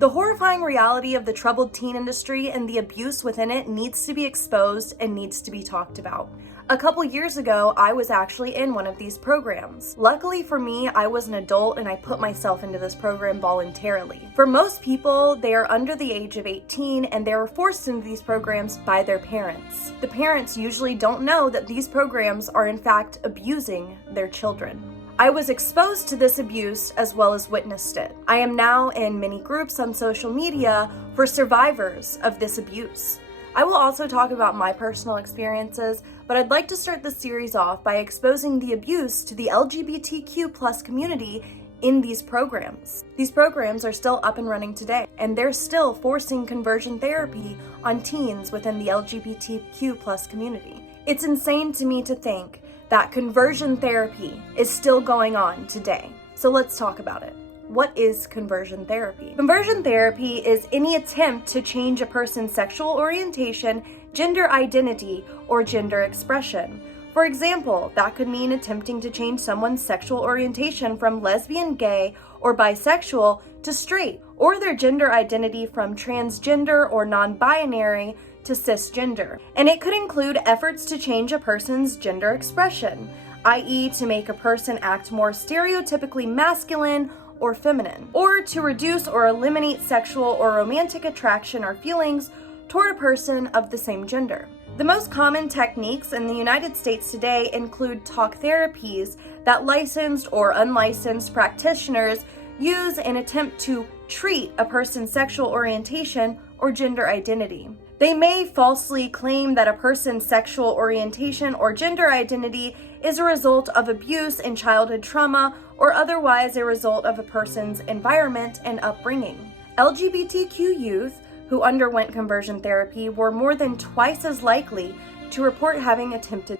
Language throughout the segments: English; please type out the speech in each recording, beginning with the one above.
The horrifying reality of the troubled teen industry and the abuse within it needs to be exposed and needs to be talked about. A couple years ago, I was actually in one of these programs. Luckily for me, I was an adult and I put myself into this program voluntarily. For most people, they are under the age of 18 and they were forced into these programs by their parents. The parents usually don't know that these programs are in fact abusing their children. I was exposed to this abuse as well as witnessed it. I am now in many groups on social media for survivors of this abuse. I will also talk about my personal experiences, but I'd like to start this series off by exposing the abuse to the LGBTQ+ community in these programs. These programs are still up and running today, and they're still forcing conversion therapy on teens within the LGBTQ+ community. It's insane to me to think that conversion therapy is still going on today. So let's talk about it. What is conversion therapy? Conversion therapy is any attempt to change a person's sexual orientation, gender identity, or gender expression. For example, that could mean attempting to change someone's sexual orientation from lesbian, gay, or bisexual to straight, or their gender identity from transgender or non-binary to cisgender. And it could include efforts to change a person's gender expression, i.e. to make a person act more stereotypically masculine or feminine, or to reduce or eliminate sexual or romantic attraction or feelings toward a person of the same gender. The most common techniques in the United States today include talk therapies that licensed or unlicensed practitioners use in attempt to treat a person's sexual orientation or gender identity. They may falsely claim that a person's sexual orientation or gender identity is a result of abuse and childhood trauma or otherwise a result of a person's environment and upbringing. LGBTQ youth who underwent conversion therapy were more than twice as likely to report having attempted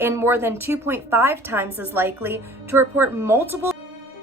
and more than 2.5 times as likely to report multiple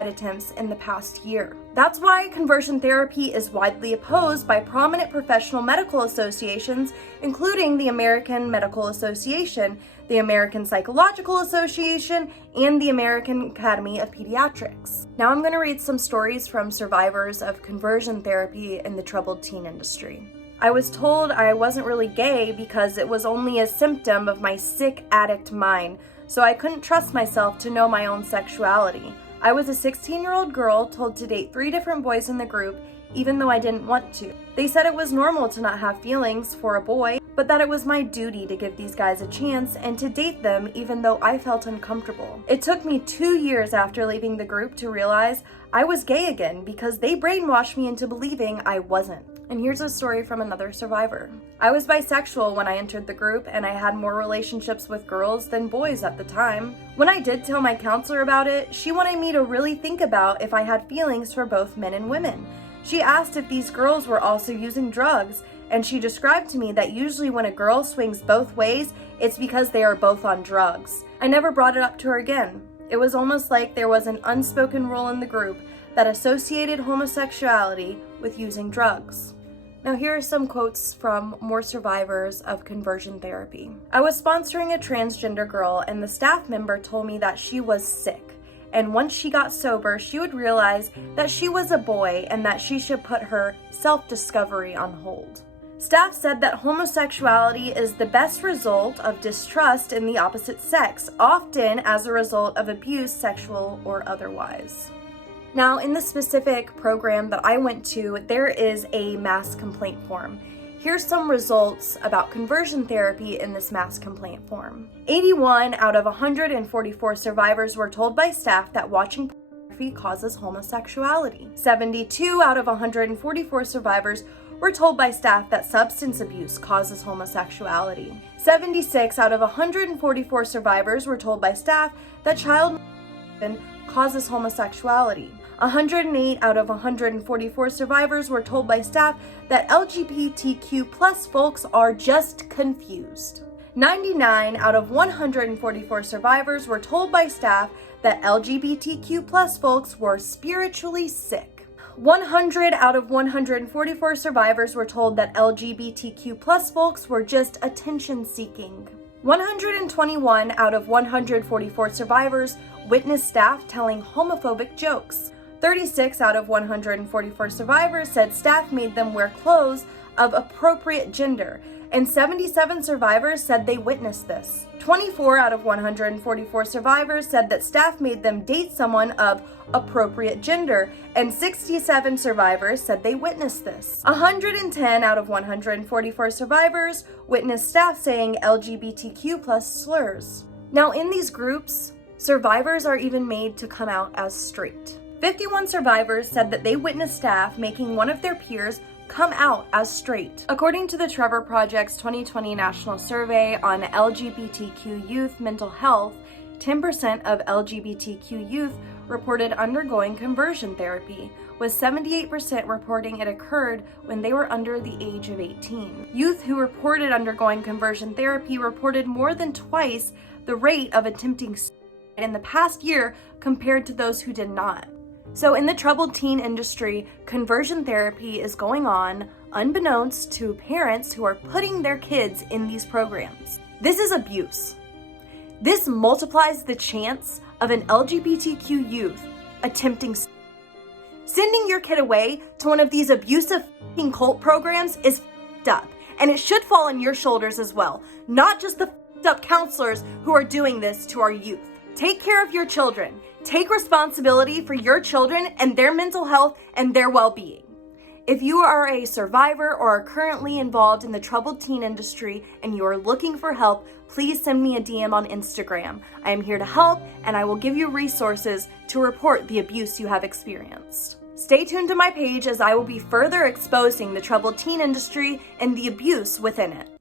attempts in the past year. That's why conversion therapy is widely opposed by prominent professional medical associations, including the American Medical Association, the American Psychological Association, and the American Academy of Pediatrics. Now I'm going to read some stories from survivors of conversion therapy in the troubled teen industry. I was told I wasn't really gay because it was only a symptom of my sick addict mind, so I couldn't trust myself to know my own sexuality. I was a 16-year-old girl told to date 3 different boys in the group, even though I didn't want to. They said it was normal to not have feelings for a boy, but that it was my duty to give these guys a chance and to date them even though I felt uncomfortable. It took me 2 years after leaving the group to realize I was gay again because they brainwashed me into believing I wasn't. And here's a story from another survivor. I was bisexual when I entered the group and I had more relationships with girls than boys at the time. When I did tell my counselor about it, she wanted me to really think about if I had feelings for both men and women. She asked if these girls were also using drugs, and she described to me that usually when a girl swings both ways, it's because they are both on drugs. I never brought it up to her again. It was almost like there was an unspoken rule in the group that associated homosexuality with using drugs. Now here are some quotes from more survivors of conversion therapy. I was sponsoring a transgender girl and the staff member told me that she was sick. And once she got sober, she would realize that she was a boy and that she should put her self-discovery on hold. Staff said that homosexuality is the best result of distrust in the opposite sex, often as a result of abuse, sexual or otherwise. Now, in the specific program that I went to, there is a mass complaint form. Here's some results about conversion therapy in this mass complaint form. 81 out of 144 survivors were told by staff that watching pornography causes homosexuality. 72 out of 144 survivors were told by staff that substance abuse causes homosexuality. 76 out of 144 survivors were told by staff that child molestation causes homosexuality. 108 out of 144 survivors were told by staff that LGBTQ+ folks are just confused. 99 out of 144 survivors were told by staff that LGBTQ+ folks were spiritually sick. 100 out of 144 survivors were told that LGBTQ+ folks were just attention-seeking. 121 out of 144 survivors witnessed staff telling homophobic jokes. 36 out of 144 survivors said staff made them wear clothes of appropriate gender, and 77 survivors said they witnessed this. 24 out of 144 survivors said that staff made them date someone of appropriate gender, and 67 survivors said they witnessed this. 110 out of 144 survivors witnessed staff saying LGBTQ plus slurs. Now, in these groups, survivors are even made to come out as straight. 51 survivors said that they witnessed staff making one of their peers come out as straight. According to the Trevor Project's 2020 National Survey on LGBTQ youth mental health, 10% of LGBTQ youth reported undergoing conversion therapy, with 78% reporting it occurred when they were under the age of 18. Youth who reported undergoing conversion therapy reported more than twice the rate of attempting suicide in the past year compared to those who did not. So in the troubled teen industry, conversion therapy is going on unbeknownst to parents who are putting their kids in these programs. This is abuse. This multiplies the chance of an LGBTQ youth attempting suicide. Sending your kid away to one of these abusive cult programs is up, and it should fall on your shoulders as well, not just the up counselors who are doing this to our youth. Take care of your children. Take responsibility for your children and their mental health and their well-being. If you are a survivor or are currently involved in the troubled teen industry and you are looking for help, please send me a DM on Instagram. I am here to help, and I will give you resources to report the abuse you have experienced. Stay tuned to my page as I will be further exposing the troubled teen industry and the abuse within it.